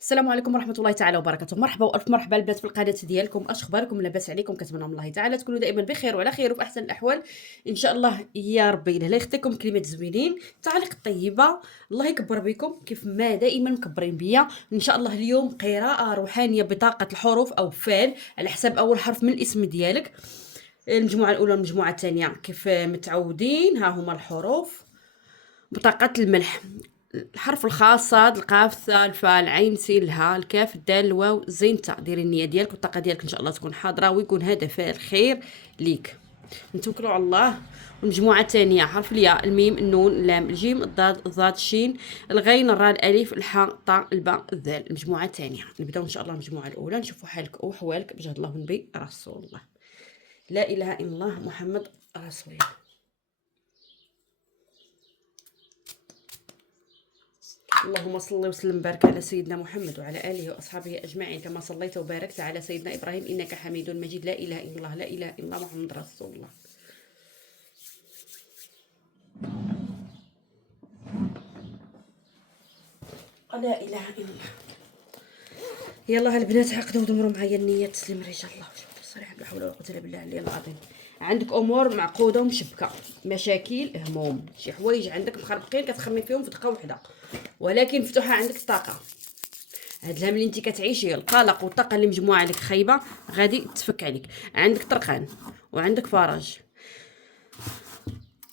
السلام عليكم ورحمة الله تعالى وبركاته، مرحبا وألف مرحبا البنات في القناة ديالكم، أش أخباركم؟ لاباس عليكم؟ كنتمنى من الله تعالى تكونوا دائما بخير وعلى خير وفي أحسن الأحوال إن شاء الله يا ربي. لهلا يخطيكم كلمات زوينين، تعاليق طيبة، الله يكبر بكم كيف ما دائما مكبرين بيا. إن شاء الله اليوم قراءة روحانية بطاقة الحروف أو فال على حساب أول حرف من الاسم ديالك. المجموعة الأولى والمجموعة الثانية كيف متعودين، ها هما الحروف. بطاقة الملح: الحرف الخاص صاد القاف الثاء الفاء العين سين الهاء الكاف الدال الواو الزين التاء. ديري النية ديالك والطاقة ديالك ان شاء الله تكون حاضرة ويكون هذا فعل خير ليك. نتوكلوا على الله. والمجموعة الثانية: حرف الياء الميم النون اللام الجيم الضاد الضاد الشين الغين الراء الالف الحاء الطاء الباء الذال. المجموعة الثانية. نبداو ان شاء الله المجموعة الأولى، نشوفوا حالك وحوالك بجهد الله والنبي رسول الله. لا إله إلا الله محمد رسول الله. اللهم صل وسلم وبارك على سيدنا محمد وعلى آله وأصحابه أجمعين كما صليت وباركت على سيدنا إبراهيم إنك حميد مجيد. لا إله إلا الله لا إله إلا الله محمد رسول الله. لا إله إلا الله. يلا البنات عقدوا ودمروا معايا النية. تسليم رجال الله وشوف الصريح بلا حول ولا قوة إلا بالله العلي العظيم. عندك أمور معقودة ومشبكة، مشاكل هموم، شي حوايج عندك مخربقين كتخمي فيهم في دقة وحدة، ولكن مفتوحة عندك الطاقة. هاد الهم اللي انت كتعيشيه القلق والطاقه اللي مجموعه عليك خايبه غادي تفك عليك. عندك طرقان وعندك فرج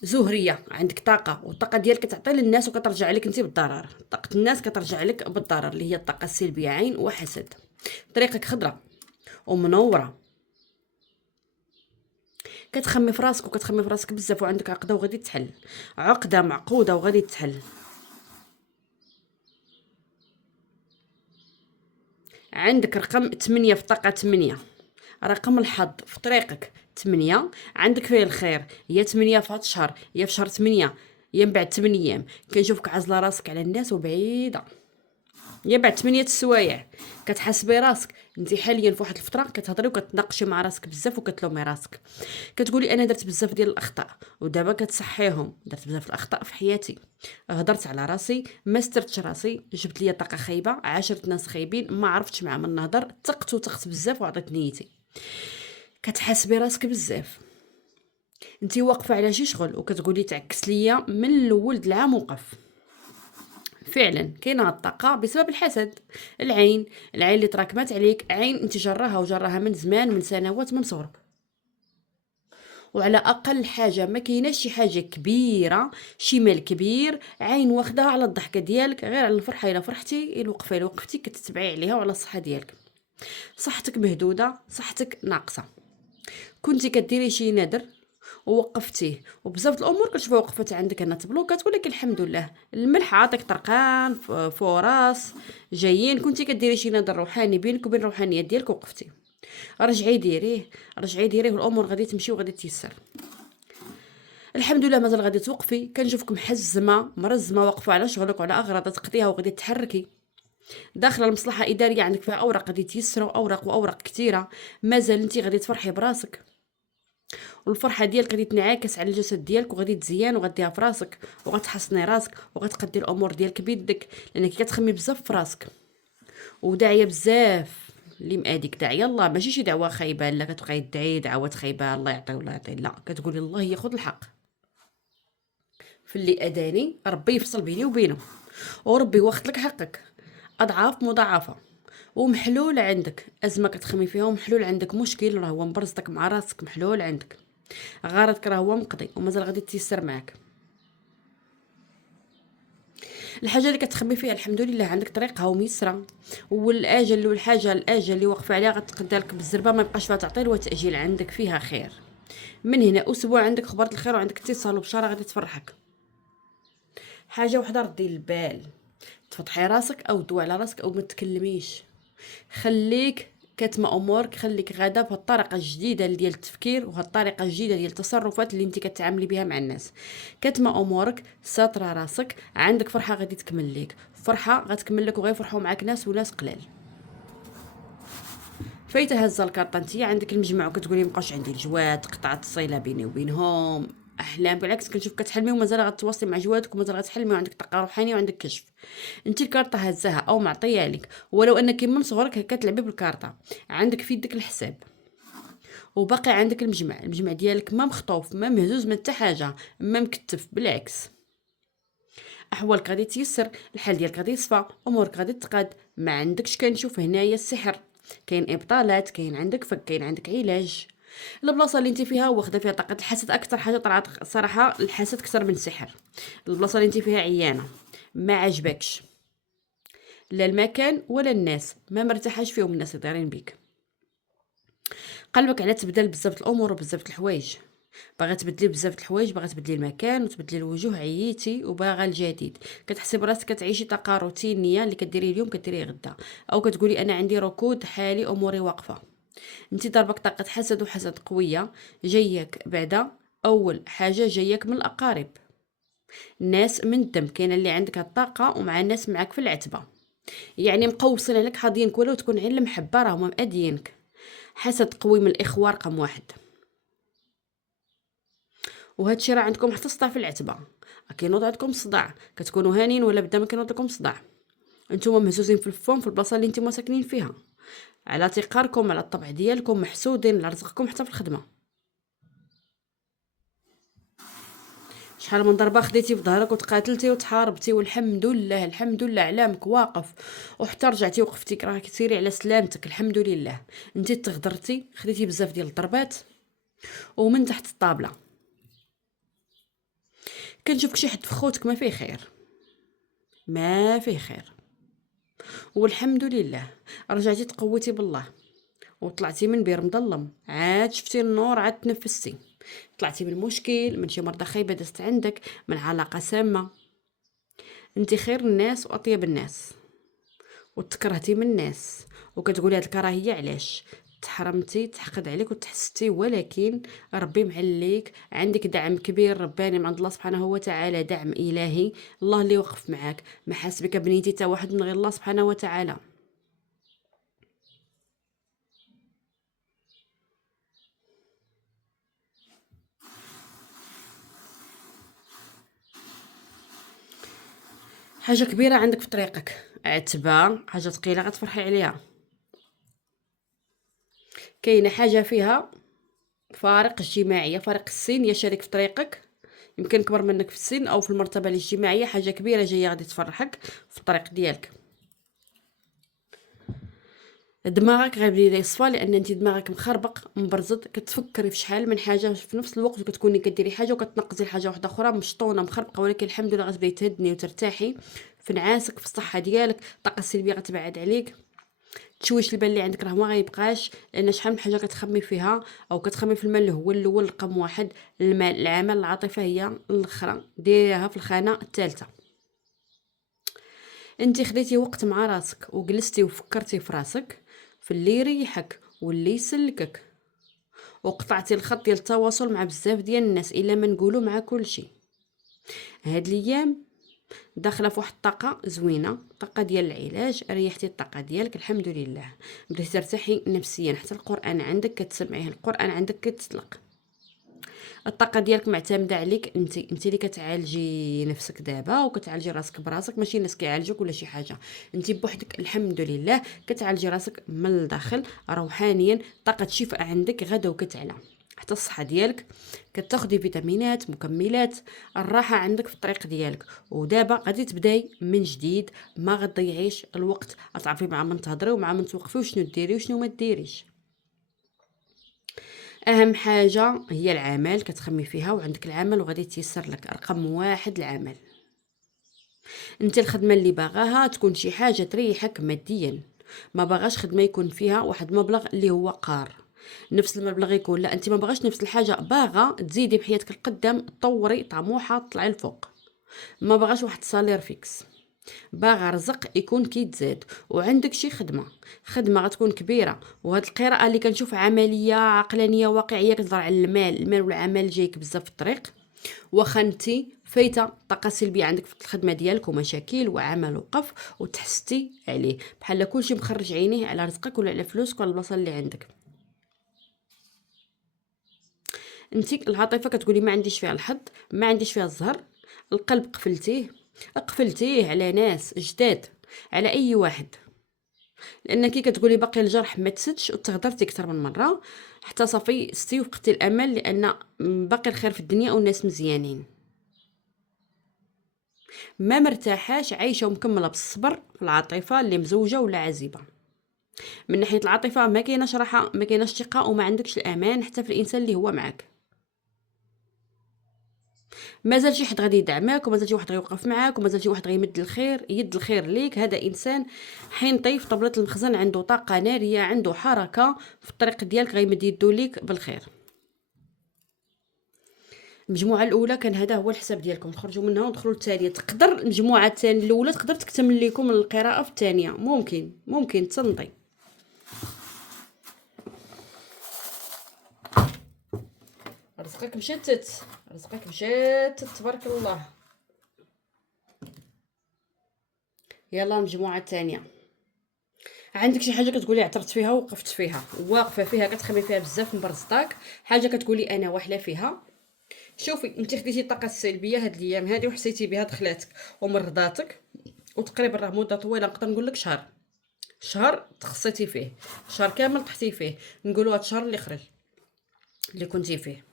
زهريه، عندك طاقه والطاقه ديالك كتعطي للناس وكترجع لك انت بالضرر. طاقه الناس كترجع لك بالضرر اللي هي الطاقه السلبيه عين وحسد. طريقك خضره ومنوره، كتخمي في راسك وكتخمي في راسك بزاف وعندك عقده وغادي تحل. عقده معقوده وغادي تحل. عندك رقم 8 في طاقة 8، رقم الحظ في طريقك 8. عندك فيه الخير، يا 8 في هاد الشهر يا في شهر 8 يا من بعد 8 ايام. كنشوفك عازله راسك على الناس وبعيده، يا بعد 8 السوايع كتحسبي راسك انت حاليا في واحد الفتره كتهضري وكتناقشي مع راسك بزاف وكتلومي راسك. كتقولي انا درت بزاف ديال الاخطاء ودابا كتصحيهم. درت بزاف الاخطاء في حياتي، هضرت على راسي ما سترتش راسي، جبت ليا طاقه خايبه، عاشرت ناس خايبين ما عرفتش معاهم نهضر، تقت بزاف وعطيت نيتي. كتحاسبي راسك بزاف. انت واقفه على شي شغل وكتقولي تعكس ليا من الاول د العام وقف. فعلا كاينه الطاقه بسبب الحسد. العين اللي تراكمات عليك، عين انت جراها وجراها من زمان من سنوات من صغرك. وعلى اقل حاجه ما كايناش شي حاجه كبيره شي مال كبير عين واخدها على الضحكه ديالك غير على الفرحه. الا فرحتي الا وقفتي كتتبعي عليها وعلى الصحه ديالك. صحتك مهدوده، صحتك ناقصه، كنتي كديري شي نذر ووقفتيه وبزاف الامور كتشوفها وقفت عندك هنا تبلوكات، ولكن الحمد لله الملح عاطيك طرقان فرص جايين. كنتي كديري شي نذر روحاني بينك وبين الروحانيات ديالك وقفتي، رجعي ديريه والامور غادي تمشي وغادي تيسر. الحمد لله مازال غادي توقفي. كنشوفك محزمه مرزمه واقفه على شغلك وعلى اغراض تقضيها وغادي تحركي. داخله المصلحه اداريه عندك فيها اوراق غادي تيسروا، اوراق كثيره. مازال انت غادي تفرحي براسك والفرحه ديالك غادي تنعكس على الجسد ديالك وغادي تزيان وغديها في راسك وغتحسني راسك وغتقدي الامور ديالك بيدك لانك كتخمي بزاف في راسك وداعيه بزاف اللي ماديك. داعيه الله ماشي شي دعوه خايبه لا كتبقاي تدعي دعوات خايبه الله يعطي الله يعطي، لا كتقولي الله ياخذ الحق في اللي اداني. ربي يفصل بيني وبينه وربي واخد لك حقك اضعاف مضاعفه. ومحلول عندك ازمه كتخمي فيها ومحلول عندك مشكل راه هو مبرزتك مع راسك محلول عندك. غارتك راه هو مقضي ومازال غادي تيسر معاك. الحاجه اللي كتخمي فيها الحمد لله عندك طريقها وميسره. الاجل اللي واقفه عليها غتقدى لك بالزربه ما يبقاش فيها تعطيل وتاجيل، عندك فيها خير. من هنا اسبوع عندك خبر الخير وعندك اتصال وبشاره غادي تفرحك. حاجه وحده ردي البال، تفضحي راسك او دوي على راسك او ما تكلميش. خليك كاتمه امورك، خليك غاده بهاد الطريقه الجديده ديال التفكير وهاد الطريقه الجديده ديال التصرفات اللي انت كتعاملي بها مع الناس. كاتمه امورك ساتره راسك، عندك فرحه غادي تكمل ليك، فرحه غتكمل لك وغيفرحوا معاك ناس وناس قلال. فايته هزه الكارطه انت عندك المجمع وكتقولي مابقاش عندي الجواد، قطعت الصله بيني وبينهم. احلام. بالعكس كنشوف كتحلمي ومازال غتواصلي مع جواتك ومازال غتحلمي وعندك طاقه روحانيه وعندك كشف. انت الكارطه هزاها او معطيه لك، ولو انك من صغرك كتلعبي بالكارطه، عندك في يدك الحساب وباقي عندك المجمع ديالك ما مخطوف ما مهزوز من حتى حاجه، ما مكتف، بالعكس احوالك غادي تيسر، الحال ديالك غادي يصفى، امورك غادي تقاد، ما عندكش كنشوف هنايا السحر، كاين ابطالات، كاين عندك فك، كاين عندك علاج. البلاصه اللي انت فيها واخده فيها طاقه الحسد، اكثر حاجه طلعت صراحه الحسد اكثر من السحر. البلاصه اللي انت فيها عيانه، ما عجبكش لا المكان ولا الناس، ما مرتاحاش فيهم الناس اللي دايرين بيك، قلبك على تبدل بزاف الامور وبزاف الحوايج، باغا تبدلي بزاف الحوايج، باغا تبدلي المكان وتبدلي الوجوه، عييتي وباغا الجديد، كتحسي براسك كتعيشي طاقه روتينيه اللي كديريه اليوم كديريه غدا، او كتقولي انا عندي ركود حالي اموري واقفه. انت ضربك طاقه حسد وحسد قويه، جايك بعدا اول حاجه جايك من الاقارب، ناس من الدم، كاين اللي عندك الطاقه ومع الناس معاك في العتبه، يعني مقوصين عليك حاضينك ولو تكون غير المحبه راهم مأدينك. حسد قوي من الاخوه رقم واحد، وهادشي راه عندكم حتى صداع في العتبه، كينوض عندكم صداع، كتكونوا هانين ولا بدا ما كينوض لكم صداع، نتوما مهزوزين في الفم في البلاصه اللي نتوما ساكنين فيها، على تقاركم، على الطبع ديالكم، محسودين على رزقكم حتى في الخدمه. شحال من ضربه خديتي في ظهرك وتقاتلتي وتحاربتي، والحمد لله الحمد لله علامك واقف، وحتى رجعتي وقفتي راه كتسيري على سلامتك، الحمد لله. انت تغدرتي خديتي بزاف ديال الضربات ومن تحت الطابله، كنشوفك شي حد في خوتك ما فيه خير، ما فيه خير، والحمد لله رجعتي تقويتي بالله وطلعتي من بير مظلم، عاد شفتي النور، عاد تنفستي، طلعتي من مشكل، من شي مرضى خايبه دازت عندك، من علاقه سامه. انت خير الناس واطيب الناس، وتكرهتي من الناس وكتقولي هاد الكراهيه علاش، تحرمتي، تحقد عليك وتحسدتي، ولكن ربي معليك، عندك دعم كبير رباني من عند الله سبحانه وتعالى، دعم الهي، الله اللي وقف معاك، ما حاسبك بنيتي تا واحد من غير الله سبحانه وتعالى. حاجه كبيره عندك في طريقك، عتبه، حاجه ثقيله غتفرحي عليها، كاينه حاجه فيها فارق اجتماعيه، فارق السن، يا شريك في طريقك يمكن كبر منك في السن او في المرتبه الاجتماعيه، حاجه كبيره جايه غادي تفرحك في الطريق ديالك. دماغك غيبدا يصفى لان انت دماغك مخربق مبرزط، كتفكري في شحال من حاجه في نفس الوقت، وكتكوني كديري حاجه وكتنقزي لحاجه واحده اخرى، مشطونه مخربقه، ولكن الحمد لله غتبداي تهدني وترتاحي في نعاسك، في الصحه ديالك، الطاقه السلبيه غتبعد عليك، تشويش البال اللي عندك راه ما غيبقاش، لان شحال من حاجه كتخمي فيها او كتخمي في المال اللي هو الاول رقم واحد، المال، العمل، العاطفه هي الاخرى، ديريها في الخانه الثالثه. انت خديتي وقت مع راسك وجلستي وفكرتي في راسك، في اللي يريحك واللي يسلكك، وقطعتي الخط ديال التواصل مع بزاف ديال الناس الا ما نقولوا مع كل شيء. هاد الايام داخله في واحد الطاقه زوينه، طاقه ديال العلاج، ريحتي الطاقه ديالك الحمد لله، بديتي ترتاحي نفسيا، حتى القران عندك كتسمعيه، القران عندك كتطلق، الطاقه ديالك معتمده عليك انت اللي كتعالجي نفسك دابا وكتعالجي راسك براسك، ماشي الناس كيعالجوك ولا شي حاجه، انت بوحدك الحمد لله كتعالجي راسك من الداخل روحانيا، طاقه شفاء عندك غدا وكتعلى، حتى الصحه ديالك كتاخدي فيتامينات، مكملات، الراحه عندك في الطريق ديالك، ودابا غادي تبداي من جديد، ما غتضيعيش الوقت، غتعرفي مع من تهضري ومع من توقفي وشنو ديري وشنو ما ديريش. اهم حاجه هي العمل، كتخمي فيها وعندك العمل وغادي تيسر لك، رقم واحد العمل، انت الخدمه اللي باغاها تكون شي حاجه تريحك ماديا، ما باغاش خدمه يكون فيها واحد المبلغ اللي هو قار، نفس المبلغ يكون، لا انت ما باغاش نفس الحاجه، باغا تزيدي بحياتك القدام، تطوري طموحه، تطلعي الفوق، ما باغاش واحد الصالير فيكس، باغا رزق يكون كيتزاد، وعندك شي خدمه غتكون كبيره، وهاد القراءه اللي كنشوف عمليه عقلانيه واقعيه كتهضر على المال والعمل جايك بزاف في الطريق، واخا انتي فايته طاقه سلبيه عندك في الخدمه ديالك ومشاكل وعمل وقف وتحستي عليه، بحال كلشي مخرج عينيه على رزقك ولا على فلوسك ولا البلاصه اللي عندك. انت العاطفه كتقولي ما عنديش فيها الحظ، ما عنديش فيها الزهر. القلب قفلتيه على ناس جداد، على اي واحد، لانك كتقولي باقي الجرح ما تسدش وتهضرتي اكثر من مره، حتى صافي ستي وفقتي الامل، لان باقي الخير في الدنيا والناس مزيانين. ما مرتاحاش، عايشه ومكمله بالصبر في العاطفه اللي مزوجه ولا عزيبه. من ناحيه العاطفه ما كايناش راحه، ما كايناش ثقه، وما عندكش الامان حتى في الانسان اللي هو معك. مازال شي حد غادي يدعمك، ومازال شي واحد غيوقف معاك، ومازال شي واحد غيمد الخير، يد الخير ليك. هذا انسان حينطي في طبلة المخزن، عنده طاقه ناريه، عنده حركه في الطريق ديالك، غيمد يدو ليك بالخير. المجموعه الاولى كان هذا هو الحساب ديالكم، تخرجوا منها ودخلوا للثانيه. تقدر المجموعه الثانيه الاولى تقدر تكتمل لكم القراءه في الثانيه، ممكن تصنطي. رزقك مشتت، تبارك الله. يلا المجموعه الثانيه، عندك شي حاجه كتقولي اعترفت فيها ووقفت فيها، واقفه فيها، كتخمي فيها بزاف من برزطاك، حاجه كتقولي انا واحله فيها. شوفي انت خديتي الطاقه السلبيه هاد الايام هادي وحسيتي بها دخلاتك ومرضاتك، وتقريبا راه مده طويله، نقدر نقول لك شهر تخصيتي فيه، شهر كامل طحتي فيه، نقولوا هاد الشهر اللي خرج اللي كنتي فيه.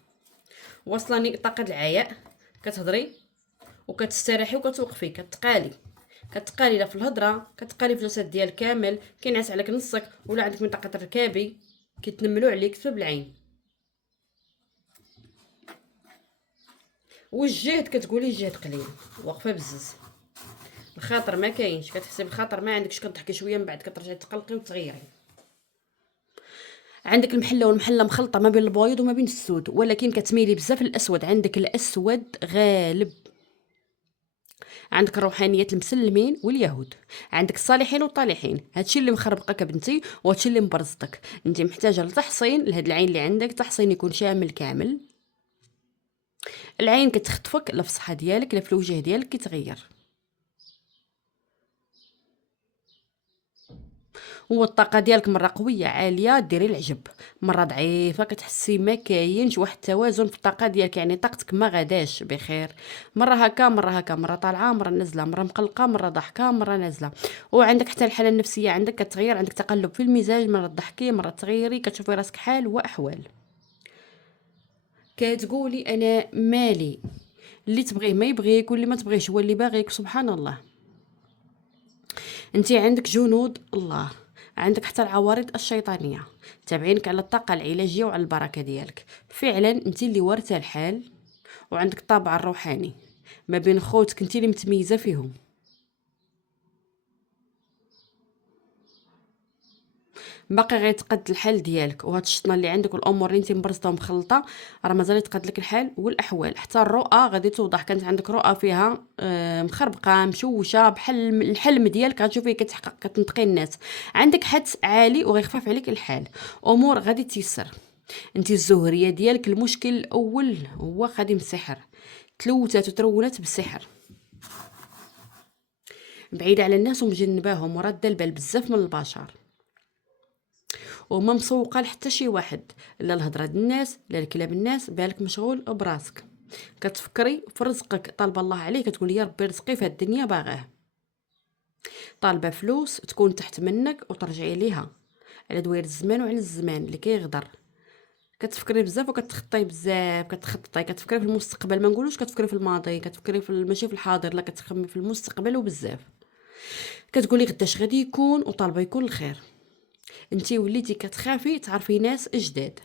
وصلني طاقه العياء، كتهضري وكتستريحي وكتوقفي، كتقالي لا في الهضره، كتقالي في الجسد ديالك كامل، كينعس عليك نصك، ولا عندك منطقه الركابي كيتنملوا عليك تبع بالعين. والجهد كتقولي الجهد قليل، واقفه بزز. الخاطر ما كاينش، كتحسي بالخاطر ما عندكش، كتضحكي شويه من بعد كترجعي تقلقي وتغيري. عندك المحله مخلطه ما بين البيض وما بين السود، ولكن كتميلي بزاف للاسود، عندك الاسود غالب. عندك الروحانيات المسلمين واليهود، عندك الصالحين والطالحين. هادشي اللي مخربقك بنتي، وهادشي اللي مبرزطك. انت محتاجه لتحصين لهاد العين اللي عندك، تحصين يكون شامل كامل. العين كتخطفك لا في الصحه ديالك لا في الوجه ديالك كيتغير. هو الطاقه ديالك مره قويه عاليه ديري العجب، مره ضعيفه كتحسي ما كاينش واحد التوازن في الطاقه ديالك، يعني طاقتك ما غاداش بخير. مره هكا مره هكا، مره طالعه مره نازله، مره مقلقه مره ضحكه مره نازله. وعندك حتى الحاله النفسيه عندك كتغير، عندك تقلب في المزاج، مره تضحكي مره تغيري، كتشوفي راسك حال واحوال. كتقولي انا مالي، اللي تبغيه ما يبغيك، واللي ما تبغيش هو اللي باغيك. سبحان الله. انت عندك جنود الله، عندك حتى العوارض الشيطانيه تابعينك على الطاقه العلاجيه وعلى البركه ديالك. فعلا انت اللي وارثه الحال، وعندك الطابع الروحاني ما بين خوتك، انت اللي متميزه فيهم. باقي غيتقد الحال ديالك، وهاد الشطنه اللي عندك والامور اللي انت مبرزطه ومخلطه، راه مازال يتقد لك الحال والاحوال. حتى الرؤى غادي توضح، كانت عندك رؤى فيها مخربقه مشوشه، بحال الحلم ديالك غتشوفيه كيتحقق، كتنطقي الناس. عندك حدس عالي وغيخفف عليك الحال، امور غادي تيسر. انت الزهريه ديالك المشكل الاول هو خادم السحر، تلوثات وترولات بالسحر، بعيده على الناس ومجنباهم وراد البال بزاف من البشر، وما مسوقه لحتى شي واحد، لا الهضره د الناس لا الكلام الناس، بالك مشغول براسك. كتفكري في رزقك، طالبه الله عليه، كتقولي يا ربي رزقي في هاد الدنيا باغاه. طالبه فلوس تكون تحت منك وترجعي ليها، على دوير الزمان وعلى الزمان اللي كيغدر. كتفكري بزاف وكتخطي بزاف، كتفكري في المستقبل، ما نقولوش كتفكري في الماضي، كتفكري في ماشي في الحاضر، لا كتخمي في المستقبل وبزاف. كتقولي غداش غادي يكون، وطالبه يكون الخير. انتي وليتي كتخافي تعرفي ناس جداد،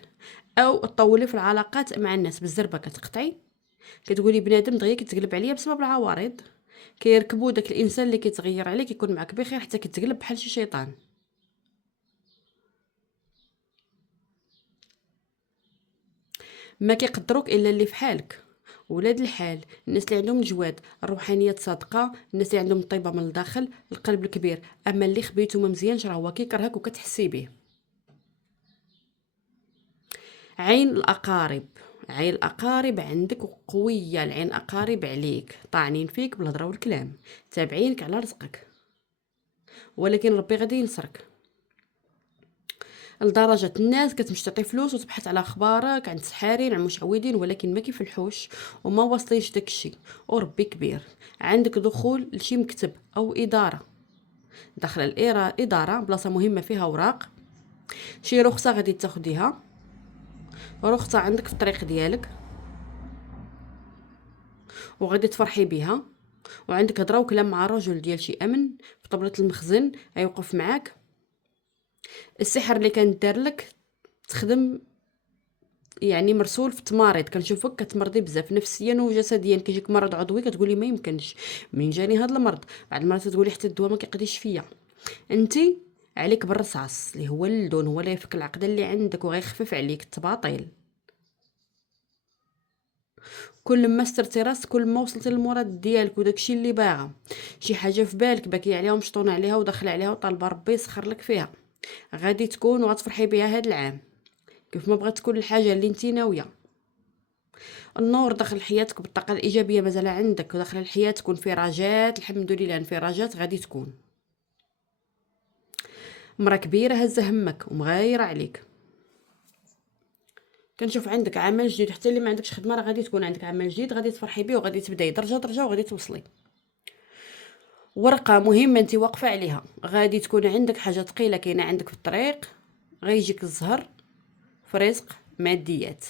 او تطولي في العلاقات مع الناس بالزربه، كتقطعي. كتقولي بنادم دغيا كتقلب عليا بسبب العوارض، كيركبوا داك الانسان اللي كيتغير عليك يكون معك بخير حتى كتقلب بحال شي شيطان. ما كيقدروك الا اللي في حالك، ولاد الحال، الناس اللي عندهم الجواد، الروحانيات صادقه، الناس اللي عندهم الطيبه من الداخل، القلب الكبير. اما اللي خبيتو ما مزيانش راه هو كيكرهك وكتحسي به. عين الأقارب، عين الأقارب عندك قوية، العين الأقارب عليك طاعنين فيك بالهضرة والكلام، تابعينك على رزقك، ولكن ربي غادي ينصرك. لدرجة الناس كتمشي تعطي فلوس وتبحث على اخبارك عند سحارين عند مشعوذين، ولكن ما كيفلحوش وما واصليش داكشي. وربي كبير. عندك دخول لشي مكتب او اداره، داخل الاداره بلاصه مهمه فيها اوراق، شي رخصه غادي تاخديها، رخصه عندك في الطريق ديالك وغادي تفرحي بها، وعندك هضره وكلام مع الرجل ديال شي امن في طبله المخزن غيوقف معاك. السحر اللي كان دار لك تخدم يعني مرسول في التماريض، كنشوفك كتمرضي بزاف نفسيا وجسديا، كيجيك مرض عضوي كتقولي ما يمكنش من جاني هذا المرض، بعد المرات تقولي حتى الدواء ما كيقضيش فيا. انتي عليك بالرصاص اللي هو اللون، هو اللي يفك العقده اللي عندك وغيخفف عليك التباطيل. كل ما استرتي راسك كل ما وصلتي للمراد ديالك وداكشي اللي باغا. شي حاجه في بالك باكي عليها ومشطونه عليها وداخل عليها وطالبه ربي يسخر لك فيها، غادي تكون وغتفرحي بها هاد العام كيف ما بغات تكون الحاجه اللي انتي ناويه. النور داخل حياتك بالطاقه الايجابيه مازال عندك، وداخل الحياه تكون في رجات، الحمد لله انفراجات غادي تكون. مرا كبيره هزه همك ومغايره عليك. كنشوف عندك عمل جديد، حتى اللي ما عندكش خدمه راه غادي تكون عندك عمل جديد غادي تفرحي بيه وغادي تبداي درجه درجه وغادي توصلي. ورقه مهمه انت واقفه عليها، غادي تكون عندك حاجه ثقيله كاينه عندك في الطريق، غيجيك الزهر في رزق ماديات.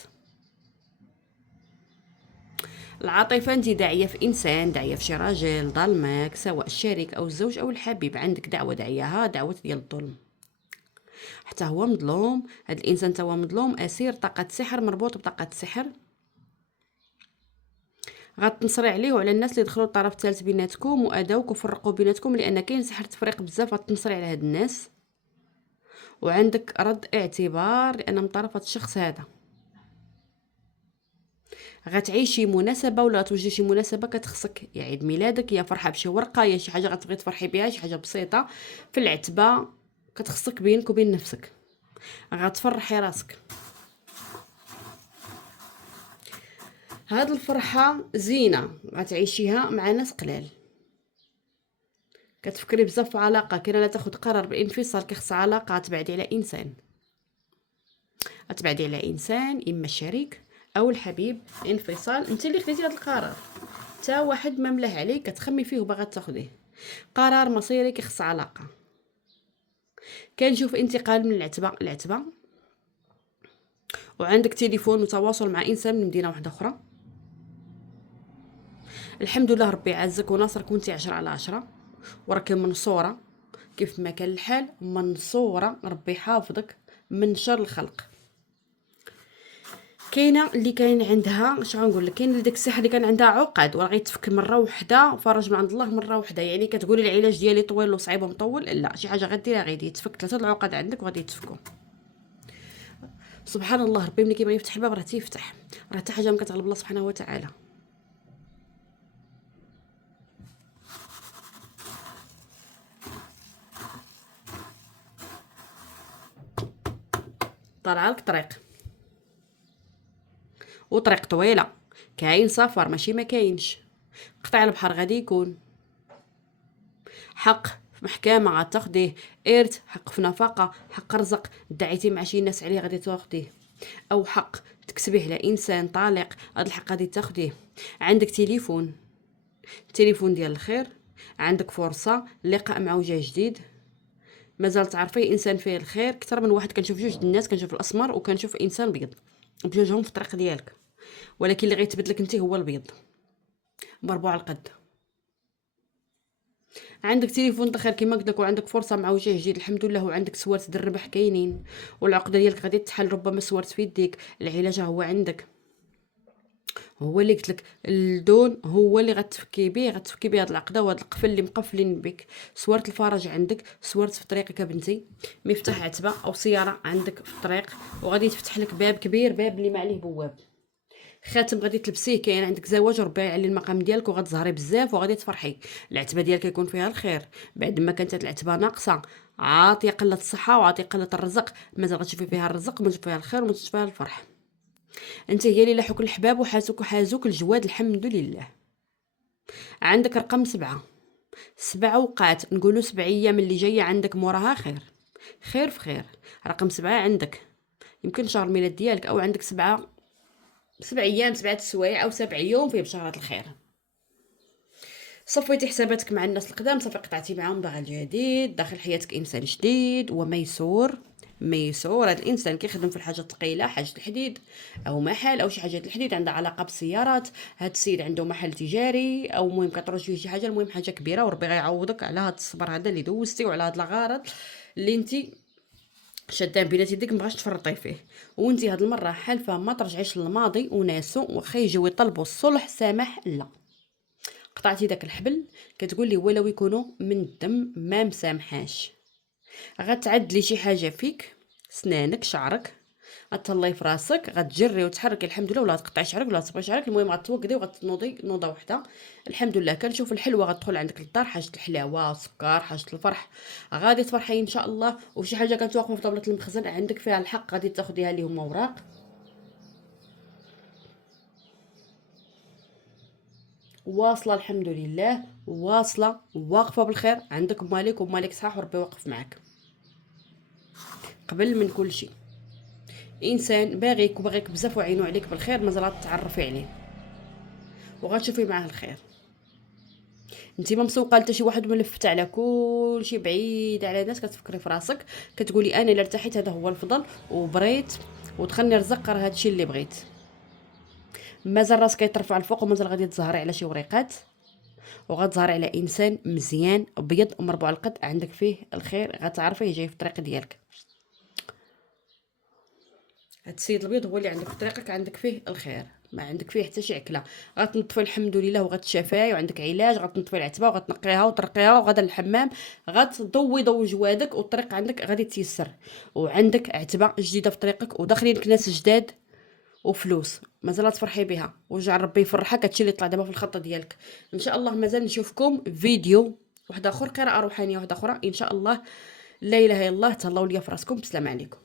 العاطفه انت داعيه في انسان، داعيه في شي راجل ظالمك، سواء الشريك او الزوج او الحبيب، عندك دعوه داعياها دعوه ديال الظلم، حتى هو مظلوم. هاد الانسان تا هو مظلوم، اسير طاقه السحر، مربوط بطاقه السحر. غتنصري عليه وعلى الناس اللي دخلوا الطرف الثالث بيناتكم واذاوك وفرقوا بيناتكم، لان كاين سحر تفريق بزاف، غتنصري على هاد الناس. وعندك رد اعتبار لان من طرف هاد الشخص هذا غتعيشي مناسبه ولا غتوجدي شي مناسبه كتخصك، يا عيد ميلادك يا فرحه بشي ورقه يا شي حاجه غتبغي تفرحي بها، شي حاجه بسيطه في العتبه كتخصك بينك وبين نفسك، غتفرحي راسك. هاد الفرحه زينه غتعيشيها مع ناس قلال. كتفكري بزاف في علاقه، كاينه لا تاخذ قرار بالانفصال، كيخص علاقه تبعدي على انسان، تبعدي على انسان اما الشريك او الحبيب. انفصال انت اللي خديتي هذا القرار، تا واحد ما ملاه عليك كتخمي فيه وباغا تاخذيه. قرار مصيري كيخص علاقه. كنشوف انتقال من العتبه لعتبه، وعندك تليفون وتواصل مع انسان من مدينه واحده اخرى. الحمد لله ربي عزك وناصرك وانتي 10/10، وراكي منصوره كيف ما كان الحال، منصوره ربي حافظك من شر الخلق. كاينه اللي كاين عندها اش غنقول لك، كاين اللي داك السحر اللي كان عندها عقد وراه غيتفك مره وحده، فرج من عند الله مره وحده. يعني كتقولي العلاج ديالي طويل وصعيب ومطول، لا شي حاجه غديرها غادي يتفك. 3 العقد عندك وغادي يتفكوا. سبحان الله ربي ملي كيبغي يفتح الباب راه تيفتح، راه حتى حاجه ما كتغلب الله سبحانه وتعالى. طالعه لك طريق، وطريق طويله، كاين سفر ماشي ما كاينش. قطع البحر غادي يكون حق في محكمه غتاخديه، ارث حق في نفقه، حق رزق دعيتي مع شي ناس عليه غادي تاخديه، او حق تكسبيه على انسان طالق، هاد الحق غادي تاخديه. عندك تليفون، التليفون ديال الخير، عندك فرصه لقاء مع وجه جديد، مازال تعرفي انسان فيه الخير. اكثر من واحد كنشوف جوج الناس، كنشوف الاسمر وكنشوف انسان بيض، بجوجهم في الطريق ديالك، ولكن اللي غيتبدلك انت هو البيض مربوع القد. عندك تليفون دخل كيما قلت لك، وعندك فرصه مع وجه جديد الحمد لله، وعندك سوارت الربح كاينين، والعقده ديالك غادي تحل. ربما سوارت في يديك، العلاج هو عندك، هو اللي قلت لك الدون هو اللي غتفكي به، غتفكي به هاد العقده وهاد القفل اللي مقفلين بك. سوارت الفرج عندك، سوارت في طريقك بنتي، مفتاح عتبه او سياره عندك في الطريق وغادي يتفتح لك باب كبير، باب اللي ما عليه بواب. خاتم غادي تلبسيه، كاين عندك زواج وربي يعلي المقام ديالك وغتزهري بزاف وغادي تفرحي. العتبه ديالك يكون فيها الخير، بعد ما كانت العتبه ناقصه عاطيه قله الصحه وعاطيه قله الرزق، مازال غتشوفي فيها الرزق ومازال فيها الخير ومازال فيها الفرح. انت هي اللي لاحوك الحباب وحازوك الجواد الحمد لله. عندك رقم 7، 7 اوقات، نقولوا 7 ايام اللي جايه عندك موراها خير. خير في خير. رقم 7 عندك يمكن شهر الميلاد ديالك، او عندك 7 ايام 7 السوايع او 7 يوم فيه بشارة الخير. صفيتي حساباتك مع الناس القدام، صافي قطعتي معاهم باغي جديد، داخل حياتك انسان جديد وميسور. ميسور هذا الانسان كيخدم في الحاجه الثقيله، حاجه الحديد او محل او شي حاجه الحديد عندها علاقه بالسيارات. هذا السيد عنده محل تجاري او المهم كتروج فيه شي حاجه، المهم حاجه كبيره، وربي غيعوضك على هذا الصبر هذا اللي دوزتي وعلى هذا الغرض اللي انت شادان بين يديك مبغاش تفرطي فيه. وانتي هاد المره حالفه ما ترجعيش للماضي وناسو، واخا يجيو يطلبوا الصلح سامح لا. قطعتي داك الحبل، كتقول لي ولو يكونوا من الدم ما مسامحاش. غتعدلي شي حاجه فيك، سنانك، شعرك، غتهلاي في راسك، غتجري وتحركي الحمد لله، ولا تقطعي شعرك ولا تصبغي شعرك، المهم غتوقدي وغتنوضي نوضه وحده. الحمد لله كنشوف الحلوه غتدخل عندك للدار، حاجه الحلاوه السكر، حاجه الفرح، غادي تفرحي ان شاء الله. وشي حاجه كانت واقفه في طاوله المخزن عندك فيها الحق، غادي تاخديها ليهم اوراق. واصله الحمد لله، واصله واقفه بالخير، عندك مالك ومالك صحاح وربي واقف معك. قبل من كل شيء انسان باغيك وباغيك بزاف وعينو عليك بالخير، مازال تعرفي عليه وغتشوفي معاه الخير. انت ما مسوقه لتا شي واحد ملفته على كل شيء بعيد على الناس، كتفكري في راسك كتقولي انا الا ارتحيت هذا هو الفضل وبريت ودخلني رزق، راه هادشي اللي بغيت. مازال راسك يترفع الفوق، ومازال غادي تزهري على شي وريقات، وغتظهري على انسان مزيان ابيض مربوع القد عندك فيه الخير، غتعرفيه جاي في الطريق ديالك. هاد السيد الابيض هو اللي عندك في طريقك، عندك فيه الخير، ما عندك فيه حتى شي عكله. غتنطفي الحمد لله وغتشافاي وعندك علاج، غتنطفي العتبه وغتنقيها وترقيها وغدا للحمام، غتضوي جوادك والطريق عندك غادي تيسر، وعندك عتبه جديده في طريقك وداخلينك ناس جداد وفلوس مازال تفرحي بها، وجعل ربي يفرحك. هادشي اللي طلع دابا في الخطه ديالك ان شاء الله. مازال نشوفكم فيديو واحد اخر، قراءه روحانيه واحده اخرى ان شاء الله. لا اله الا الله. تهلاو ليا في راسكم، بسلام عليكم.